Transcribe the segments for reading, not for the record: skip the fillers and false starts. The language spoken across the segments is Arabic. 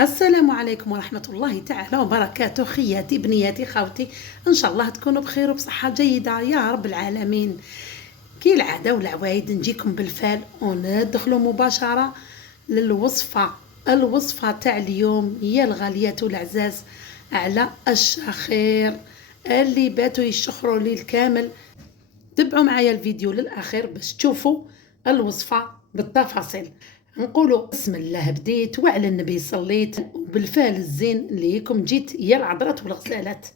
السلام عليكم ورحمة الله تعالى وبركاته. خياتي بنياتي خاوتي، إن شاء الله تكونوا بخير وبصحة جيدة يا رب العالمين. كي العادة والعوايد نجيكم بالفعل وندخلوا مباشرة الوصفة تاع اليوم هي الغاليات والعزاز على الشخير اللي باتوا يشخروا لي الكامل. تبعوا معايا الفيديو للأخير باش تشوفوا الوصفة بالتفاصيل. نقولوا بسم الله بديت وعلى النبي صليت، وبالفعل الزين ليكم جيت يا العذرات والغسالات.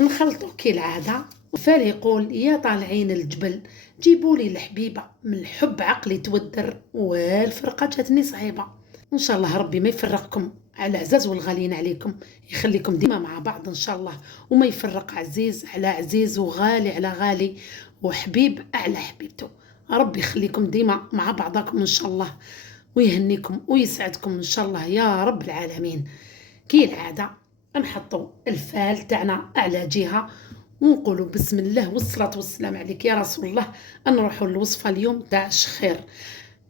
نخلطوا كالعادة، وفال يقول يا طالعين الجبل جيبوا لي الحبيبة، من الحب عقلي تودر والفرقة جاتني صعيبة. ان شاء الله ربي ما يفرقكم على عزاز والغاليين عليكم، يخليكم ديما مع بعض ان شاء الله، وما يفرق عزيز على عزيز وغالي على غالي وحبيب على حبيبته. ربي يخليكم ديما مع بعضكم ان شاء الله، ويهنيكم ويسعدكم ان شاء الله يا رب العالمين. كي العاده نحطوا الفال تاعنا على جهه ونقولوا بسم الله والصلاه والسلام عليك يا رسول الله. نروحوا للوصفه اليوم تاع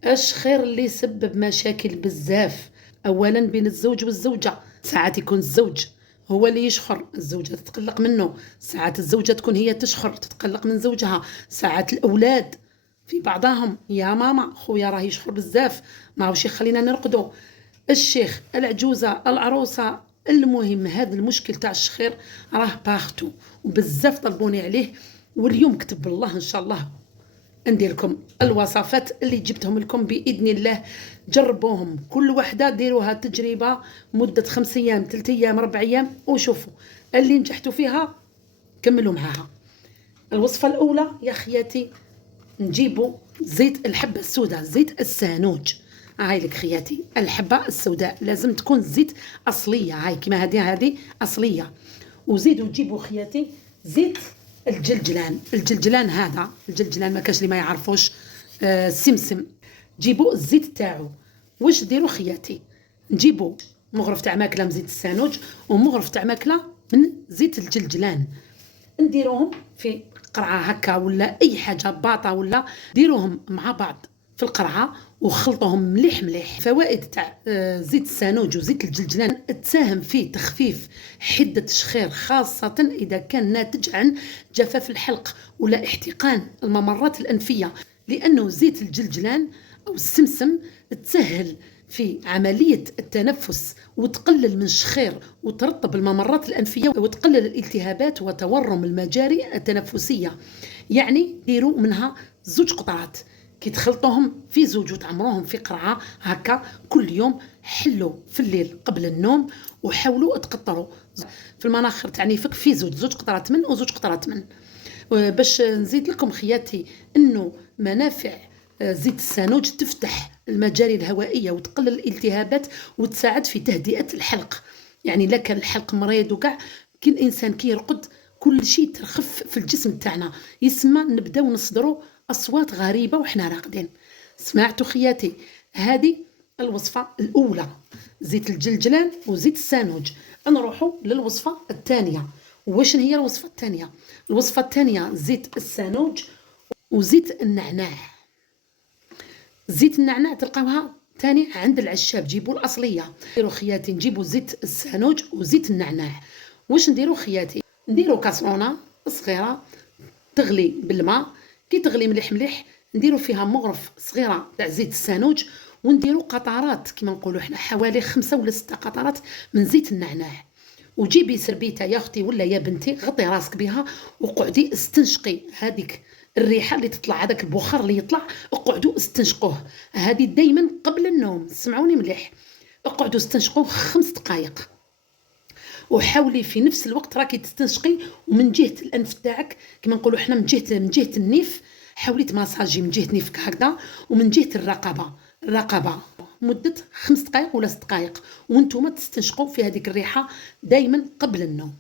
الشخير اللي يسبب مشاكل بزاف. اولا بين الزوج والزوجه، ساعات يكون الزوج هو اللي يشخر، الزوجة تتقلق منه، ساعات الزوجة تكون هي تشخر تتقلق من زوجها، ساعات الأولاد في بعضهم يا ماما خويا راه يشخر بزاف ماهوش يخلينا نرقدو، الشيخ العجوزة العروسة. المهم هذا المشكل تاع الشخير راه باختو وبزاف طلبوني عليه، واليوم كتب الله ان شاء الله ندير لكم الوصفات اللي جبتهم لكم باذن الله. جربوهم كل وحده ديروها تجربه مده 5 ايام 3 ايام 4 ايام وشوفوا اللي نجحتوا فيها كملوا معاها. الوصفه الاولى يا خياتي نجيبوا زيت الحبه السوداء، زيت السانوج. هاي لك خياتي الحبه السوداء لازم تكون زيت اصليه، هاي كما هذه اصليه. وزيدوا تجيبوا خياتي زيت الجلجلان هذا الجلجلان ما كاش اللي ما يعرفوش، سمسم. جيبوا الزيت تاعو. واش ديروا خياتي؟ نجيبوا مغرف تاع ماكله من زيت السانوج ومغرف تاع ماكله من زيت الجلجلان، نديروهم في قرعه هكا ولا اي حاجه باطه، ولا ديروهم مع بعض في القرعه وخلطوهم مليح مليح. فوائد تاع زيت السانوج وزيت الجلجلان تساهم في تخفيف حده الشخير، خاصه اذا كان ناتج عن جفاف الحلق ولا احتقان الممرات الانفيه، لانه زيت الجلجلان او السمسم تسهل في عملية التنفس وتقلل من الشخير وترطب الممرات الأنفية وتقلل الالتهابات وتورم المجاري التنفسية. يعني ديروا منها 2 قطرات كي تخلطوهم في زوج وتعمروهم في قرعة هكا كل يوم. حلوا في الليل قبل النوم وحاولوا تقطروا في المناخر تعني فك في 2 قطرات من و2 قطرات من. باش نزيد لكم خياتي انه منافع زيت السانوج تفتح المجاري الهوائيه وتقلل الالتهابات وتساعد في تهدئه الحلق. يعني لا كان الحلق مريض وكاع كي الانسان كي يرقد كل شيء ترخف في الجسم تاعنا، يسمى نبداو نصدروا اصوات غريبه وحنا راقدين. سمعتوا خياتي؟ هذه الوصفه الاولى زيت الجلجلان وزيت السانوج. نروحوا للوصفه الثانيه. واش هي الوصفه الثانيه؟ الوصفه الثانيه زيت السانوج وزيت النعناع. زيت النعناع تلقاوها ثاني عند العشاب، جيبوا الاصليه. نديروا خياتي نجيبوا زيت السانوج وزيت النعناع. واش نديروا خياتي؟ نديروا كاسرونه صغيره تغلي بالماء، كي تغلي مليح مليح نديروا فيها مغرف صغيره تاع زيت السانوج ونديروا قطرات كما نقولوا حنا حوالي 5 ولا 6 قطرات من زيت النعناع. وجيبي سربيته يا اختي ولا يا بنتي غطي راسك بها وقعدي استنشقي هذيك الريحه اللي تطلع، هذاك البخار اللي يطلع اقعدوا استنشقوه. هذه دائما قبل النوم، سمعوني مليح، اقعدوا استنشقوه 5 دقائق. وحاولي في نفس الوقت راكي تستنشقي ومن جهه الانف تاعك كما نقولوا حنا من جهه النيف، حاولي تماساجي من جهه نيفك هكذا ومن جهه الرقبه مده 5 دقائق ولا 6 دقائق، وانتم تستنشقوا في هذيك الريحه دائما قبل النوم.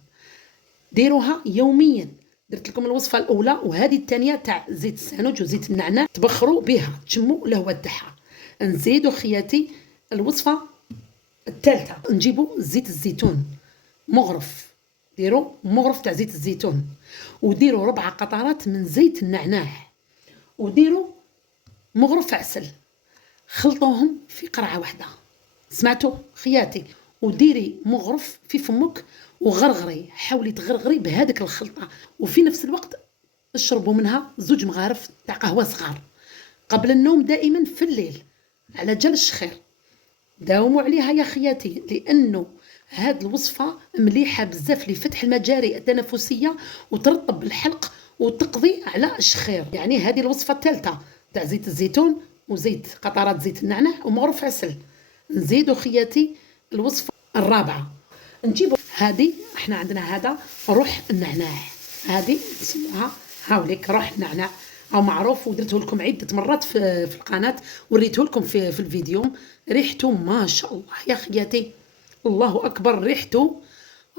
ديروها يوميا. درت لكم الوصفه الاولى وهذه الثانيه تاع زيت السانوج وزيت النعناع، تبخروا بها تشموا الهواء تاعها. نزيدوا خياتي الوصفه الثالثه، نجيبوا زيت الزيتون مغرف، ديروا مغرف تاع زيت الزيتون وديروا 4 قطرات من زيت النعناع وديروا مغرف عسل، خلطوهم في قرعه واحده. سمعتوا خياتي؟ وديري مغرف في فمك وغرغري، حاولي تغرغري بهذيك الخلطه، وفي نفس الوقت اشربوا منها 2 مغارف تاع قهوه صغار قبل النوم دائما في الليل على جال الشخير. داوموا عليها يا خياتي، لانه هاد الوصفه مليحه بزاف لفتح المجاري التنفسيه وترطب الحلق وتقضي على الشخير. يعني هذه الوصفه الثالثه تاع زيت الزيتون وزيت قطرات زيت النعناع ومغرف عسل. نزيدوا خياتي الوصفه الرابعه، نجيبوا هذه، احنا عندنا هذا روح النعناع، هذه نسموها هاوليك روح النعناع او معروف، ودرته لكم عده مرات في القناه وريته لكم في الفيديو. ريحته ما شاء الله يا خياتي، الله اكبر، ريحته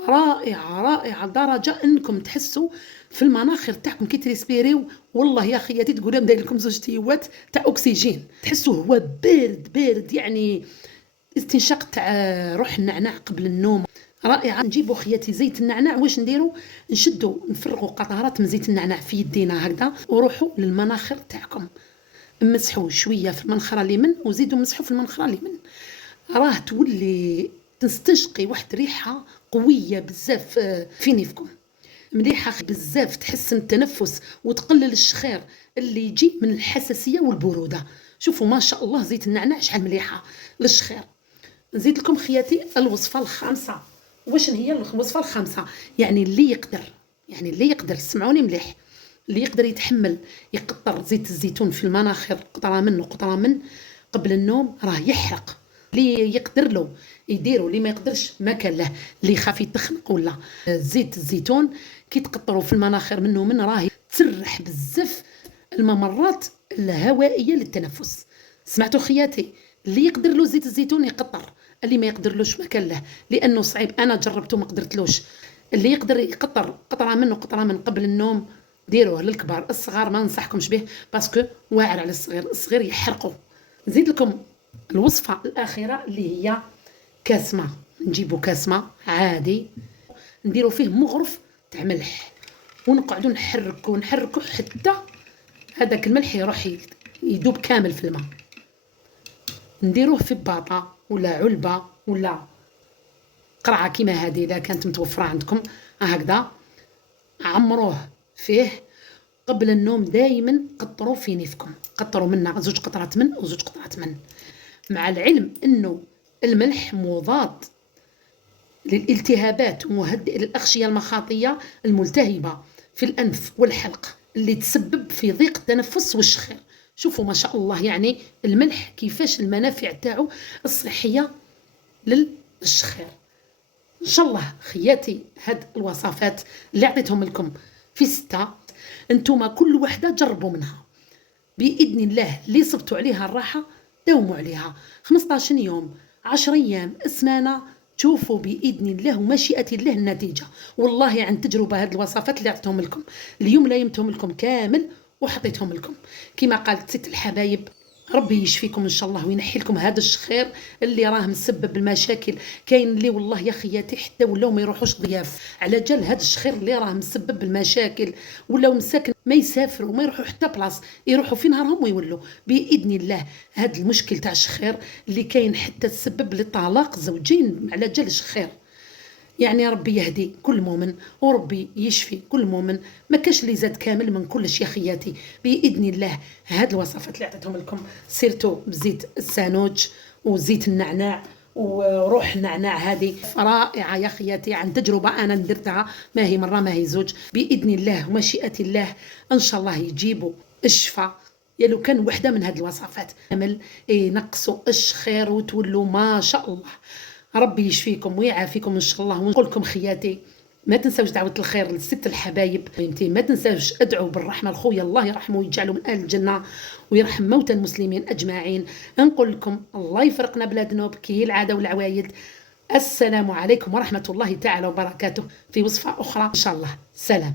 رائعه رائعه لدرجه انكم تحسوا في المناخير تاعكم كي تريسبيريو. والله يا خياتي تقولوا ندير لكم 2 تيوات تاع اكسجين، تحسوا هو بارد يعني استنشاق تاع روح النعناع قبل النوم رائعه. نجيبوا خياتي زيت النعناع، واش نديروا؟ نشدوا نفرغوا قطرات من زيت النعناع في يدينا هكذا وروحوا للمناخير تاعكم، مسحوا شويه في المنخره اليمين وزيدوا مسحوا في المنخره اليمين، راه تولي تستنشقي واحد ريحه قويه بزاف في نيفكم، مليحه بزاف، تحسن التنفس وتقلل الشخير اللي يجي من الحساسيه والبروده. شوفوا ما شاء الله زيت النعناع شحال مليحه للشخير. نزيد لكم خياتي الوصفه الخامسه. واش هي الوصفه الخامسه؟ يعني اللي يقدر سمعوني مليح، اللي يقدر يتحمل يقطر زيت الزيتون في المناخير قطره من وقطره من قبل النوم راه يحرق. اللي يقدر له يديروا، اللي ما يقدرش ما كان له. اللي خاف يتخنق ولا زيت الزيتون كي تقطروا في المناخير منه من راه تسرح بزاف الممرات الهوائيه للتنفس. سمعتوا خياتي؟ اللي يقدر له زيت الزيتون يقطر، اللي ما يقدرلوش ما كان له، لانه صعيب، انا جربته ما قدرتلوش. اللي يقدر يقطر قطره منه قطره من قبل النوم ديروه. للكبار، الصغار ما ننصحكمش به باسكو واعر على الصغير يحرقوا. نزيد لكم الوصفه الاخيره اللي هي كاس ماء. نجيبوا كاس ماء عادي نديروا فيه مغرف تاع ملح ونقعدوا نحركوا حتى هذاك الملح يروح يذوب كامل في الماء. نديروه في باطه ولا علبه ولا قرعه كيما هذه اذا كانت متوفره عندكم هكذا، عمروه فيه قبل النوم. دائما قطروا في نيفكم، قطروا منه 2 قطرات من و2 قطرات من، مع العلم انه الملح مضاد للالتهابات ومهدئ للاغشيه المخاطيه الملتهبه في الانف والحلق اللي تسبب في ضيق التنفس والشخير. شوفوا ما شاء الله يعني الملح كيفاش المنافع تاعو الصحيه للشخير. ان شاء الله خياتي هاد الوصفات اللي عطيتهم لكم في 6 انتم كل وحده جربوا منها باذن الله. اللي صبتوا عليها الراحه داوموا عليها 15 يوم 10 ايام سمانه، تشوفوا باذن الله ومشيئه الله النتيجه. والله عن تجربه هاد الوصفات اللي عطيتهم لكم اليوم لايمتهم لكم كامل وحطيتهم لكم كما قالت ست الحبايب. ربي يشفيكم ان شاء الله وينحي لكم هذا الشخير اللي راه مسبب المشاكل. كاين اللي والله يا خياتي حتى ولاو ما يروحوش ضياف على جال هذا الشخير اللي راه مسبب المشاكل، ولاو مساكن ما يسافروا ما يروحوا حتى بلاص، يروحوا في نهارهم ويولوا. باذن الله هذا المشكل تاع الشخير اللي كاين حتى تسبب لطلاق زوجين على جال الشخير. يعني ربي يهدي كل مؤمن وربي يشفي كل مؤمن، ما كاش اللي زاد كامل من كلش يا خياتي. باذن الله هاد الوصفات اللي عطيتهم لكم سيرتو بزيت السانوج وزيت النعناع وروح النعناع هذه رائعه يا خياتي، عن تجربه انا درتها، ما هي مره ما هي زوج. باذن الله ومشيئه الله ان شاء الله يجيبوا الشفاء. يا لو كان وحده من هاد الوصفات كامل ينقصوا الشخير وتولوا ما شاء الله. ربي يشفيكم ويعافيكم ان شاء الله. ونقول لكم خياتي ما تنساوش دعوه الخير للست الحبايب، ما تنساوش ادعوا بالرحمه لخويا الله يرحمه ويجعله من اهل الجنه ويرحم موتى المسلمين اجمعين. نقول لكم الله يفرقنا بلا ذنوب كي العاده والعوايد. السلام عليكم ورحمه الله تعالى وبركاته في وصفه اخرى ان شاء الله. سلام.